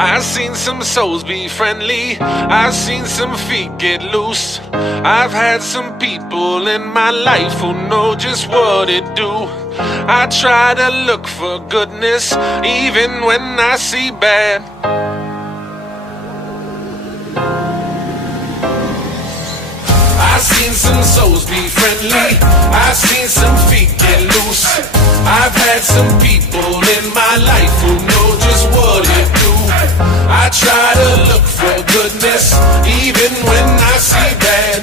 I've seen some souls be friendly, I've seen some feet get loose. I've had some people in my life who know just what it do. I try to look for goodness even when I see bad. I've seen some souls be friendly, I've seen some feet get loose. I've had some people in my life who know just what it do. I try to look for goodness even when I see bad.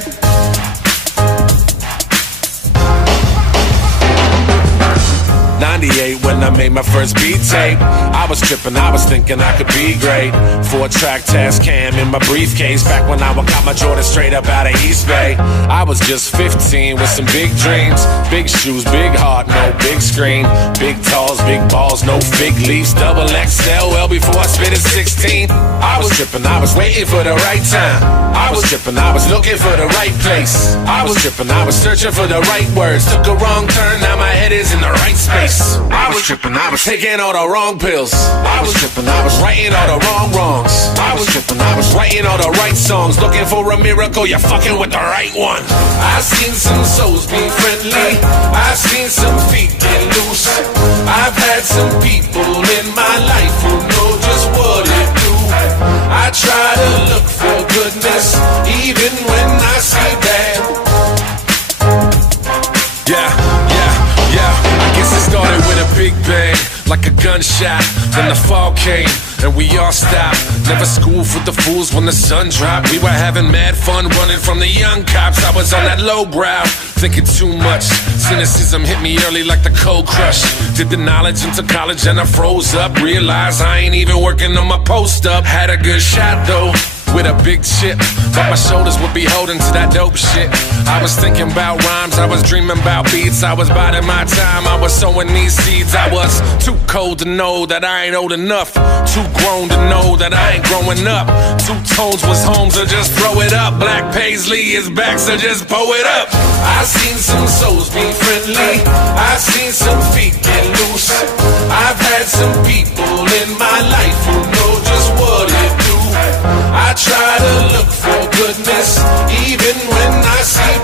'98 when I made my first beat tape, I was tripping, I was thinking I could be great. 4-track test cam in my briefcase, back when I got my Jordan straight up out of East Bay. I was just 15 with some big dreams, big shoes, big heart, no big screen. Big talls, big balls, no fig leaves, double XL, well before I spit at 16. I was tripping, I was waiting for the right time. I was tripping, I was looking for the right place. I was tripping, I was searching for the right words. Took a wrong turn, now my head is in the right space. I was tripping, I was taking all the wrong pills. I was tripping, I was writing all the wrong wrongs. I was tripping, I was writing all the right songs. Looking for a miracle, you're fucking with the right one. I've seen some souls be friendly, I've seen some feet get loose. I've had some people in my life who know just what it do. I try to look for goodness even when I see bad. I guess it started with a big bang, like a gunshot. Then the fall came and we all stopped. Never school for the fools when the sun dropped. We were having mad fun running from the young cops. I was on that low brow, thinking too much. Cynicism hit me early like the cold crush. Did the knowledge into college and I froze up. Realized I ain't even working on my post up. Had a good shot though, with a big chip, but my shoulders would be holding to that dope shit. I was thinking about rhymes, I was dreaming about beats. I was biding my time, I was sowing these seeds. I was too cold to know that I ain't old enough, too grown to know that I ain't growing up. Two tones was home, so just throw it up. Black Paisley is back, so just pull it up. I've seen some souls be friendly, I've seen some feet get loose. I've had some people in my life who know just what it do. I try to look for goodness even when I see